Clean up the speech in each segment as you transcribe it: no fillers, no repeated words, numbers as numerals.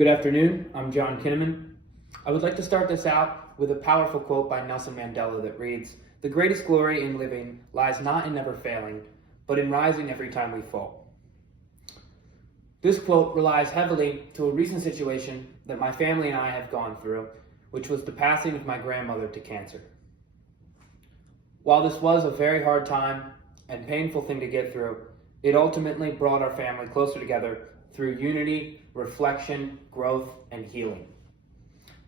Good afternoon, I'm John Kinnaman. I would like to start this out with a powerful quote by Nelson Mandela that reads, "The greatest glory in living lies not in never failing, but in rising every time we fall." This quote relies heavily to a recent situation that my family and I have gone through, which was the passing of my grandmother to cancer. While this was a very hard time and painful thing to get through, it ultimately brought our family closer together through unity, reflection, growth, and healing.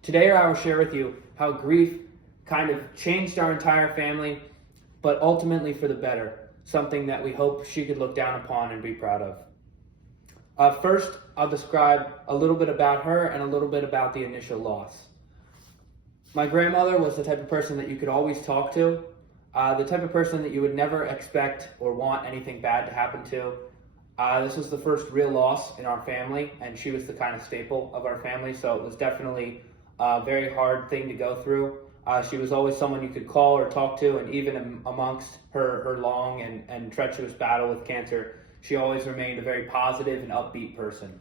Today I will share with you how grief kind of changed our entire family, but ultimately for the better, something that we hope she could look down upon and be proud of. First, I'll describe a little bit about her and a little bit about the initial loss. My grandmother was the type of person that you could always talk to, the type of person that you would never expect or want anything bad to happen to. This was the first real loss in our family, and she was the kind of staple of our family, so it was definitely a very hard thing to go through. She was always someone you could call or talk to, and even amongst her long and treacherous battle with cancer, she always remained a very positive and upbeat person.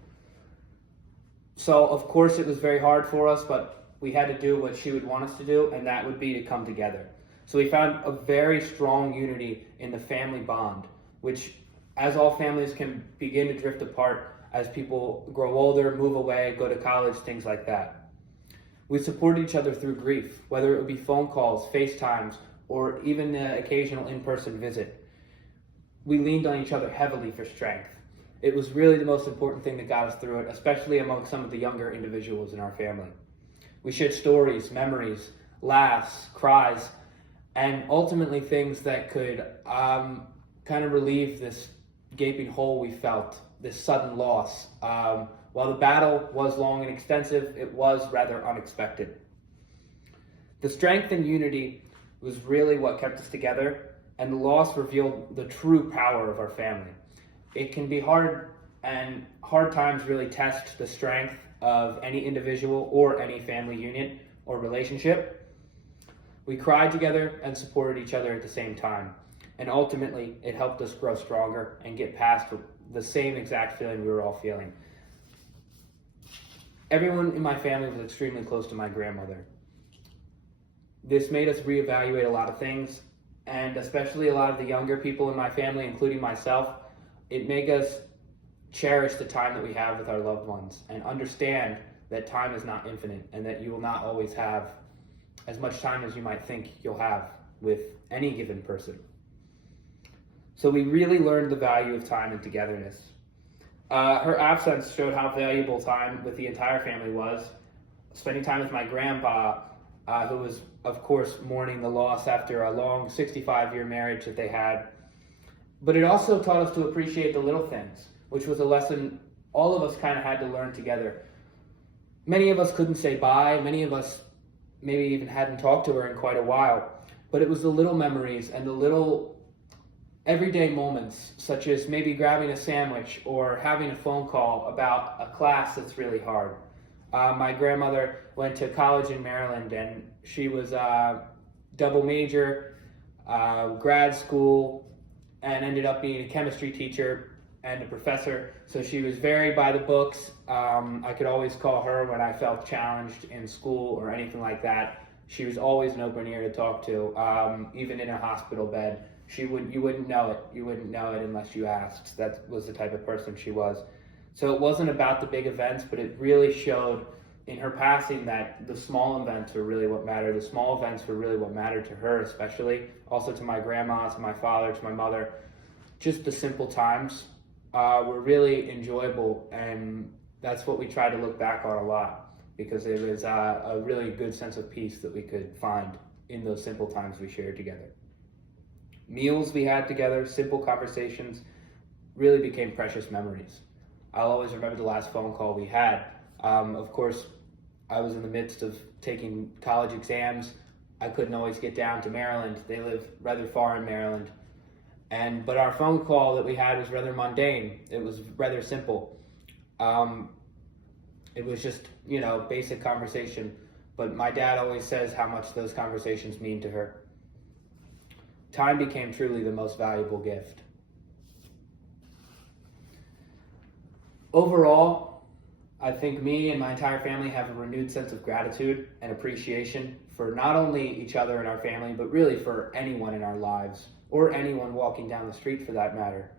So, of course, it was very hard for us, but we had to do what she would want us to do, and that would be to come together. So we found a very strong unity in the family bond, which, as all families can begin to drift apart as people grow older, move away, go to college, things like that. We supported each other through grief, whether it would be phone calls, FaceTimes, or even the occasional in-person visit. We leaned on each other heavily for strength. It was really the most important thing that got us through it, especially among some of the younger individuals in our family. We shared stories, memories, laughs, cries, and ultimately things that could kind of relieve this gaping hole we felt, this sudden loss. While the battle was long and extensive, it was rather unexpected. The strength and unity was really what kept us together, and the loss revealed the true power of our family. It can be hard, and hard times really test the strength of any individual or any family unit or relationship. We cried together and supported each other at the same time. And ultimately, it helped us grow stronger and get past the same exact feeling we were all feeling. Everyone in my family was extremely close to my grandmother. This made us reevaluate a lot of things, and especially a lot of the younger people in my family, including myself, it made us cherish the time that we have with our loved ones and understand that time is not infinite and that you will not always have as much time as you might think you'll have with any given person. So we really learned the value of time and togetherness. Her absence showed how valuable time with the entire family was. Spending time with my grandpa, who was, of course, mourning the loss after a long 65-year marriage that they had. But it also taught us to appreciate the little things, which was a lesson all of us kind of had to learn together. Many of us couldn't say bye. Many of us maybe even hadn't talked to her in quite a while. But it was the little memories and the little everyday moments, such as maybe grabbing a sandwich or having a phone call about a class that's really hard. My grandmother went to college in Maryland, and she was a double major, grad school, and ended up being a chemistry teacher and a professor. So she was very by the books. I could always call her when I felt challenged in school or anything like that. She was always an open ear to talk to, even in a hospital bed. You wouldn't know it. You wouldn't know it unless you asked. That was the type of person she was. So it wasn't about the big events, but it really showed in her passing that the small events were really what mattered. The small events were really what mattered to her, especially. Also to my grandma, to my father, to my mother. Just the simple times were really enjoyable, and that's what we try to look back on a lot, because it was a really good sense of peace that we could find in those simple times we shared together. Meals we had together, simple conversations, really became precious memories. I'll always remember the last phone call we had. Of course, I was in the midst of taking college exams. I couldn't always get down to Maryland. They live rather far in Maryland. But our phone call that we had was rather mundane. It was rather simple. It was just, basic conversation. But my dad always says how much those conversations mean to her. Time became truly the most valuable gift. Overall, I think me and my entire family have a renewed sense of gratitude and appreciation for not only each other and our family, but really for anyone in our lives, or anyone walking down the street for that matter.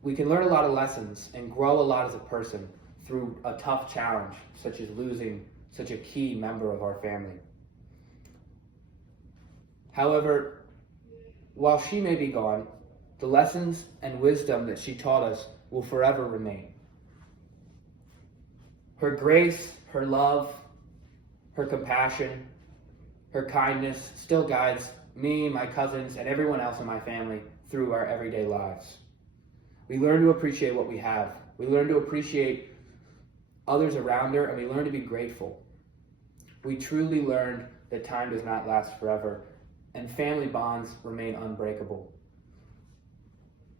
We can learn a lot of lessons and grow a lot as a person through a tough challenge, such as losing such a key member of our family. However, while she may be gone, the lessons and wisdom that she taught us will forever remain. Her grace, her love, her compassion, her kindness still guides me, my cousins, and everyone else in my family through our everyday lives. We learn to appreciate what we have. We learn to appreciate others around her, and we learn to be grateful. We truly learned that time does not last forever, and family bonds remain unbreakable.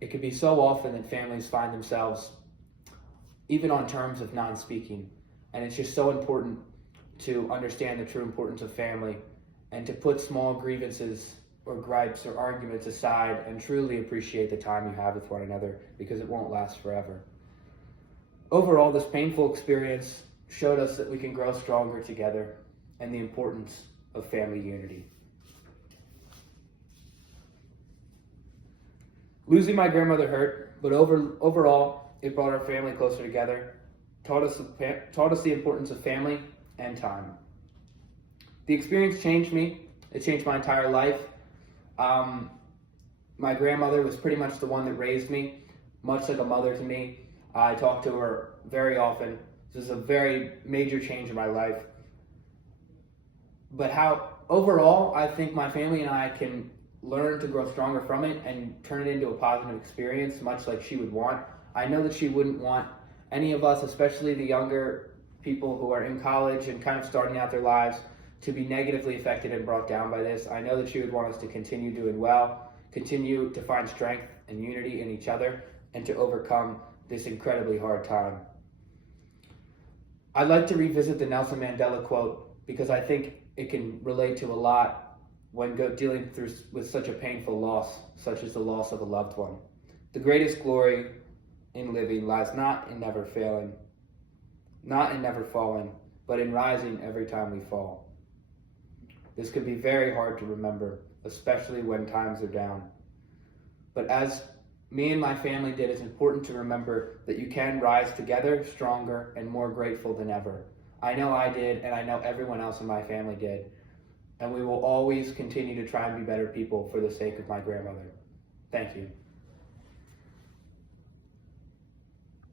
It can be so often that families find themselves even on terms of non-speaking, and it's just so important to understand the true importance of family and to put small grievances or gripes or arguments aside and truly appreciate the time you have with one another, because it won't last forever. Overall, this painful experience showed us that we can grow stronger together and the importance of family unity. Losing my grandmother hurt, but overall, it brought our family closer together, taught us the importance of family and time. The experience changed me. It changed my entire life. My grandmother was pretty much the one that raised me, much like a mother to me. I talk to her very often. This is a very major change in my life. But overall, I think my family and I can learn to grow stronger from it and turn it into a positive experience, much like she would want. I know that she wouldn't want any of us, especially the younger people who are in college and kind of starting out their lives, to be negatively affected and brought down by this. I know that she would want us to continue doing well, continue to find strength and unity in each other, and to overcome this incredibly hard time. I'd like to revisit the Nelson Mandela quote because I think it can relate to a lot when dealing with such a painful loss, such as the loss of a loved one. The greatest glory in living lies not in never failing, not in never falling, but in rising every time we fall. This can be very hard to remember, especially when times are down. But as me and my family did, it's important to remember that you can rise together, stronger and more grateful than ever. I know I did, and I know everyone else in my family did. And we will always continue to try and be better people for the sake of my grandmother. Thank you.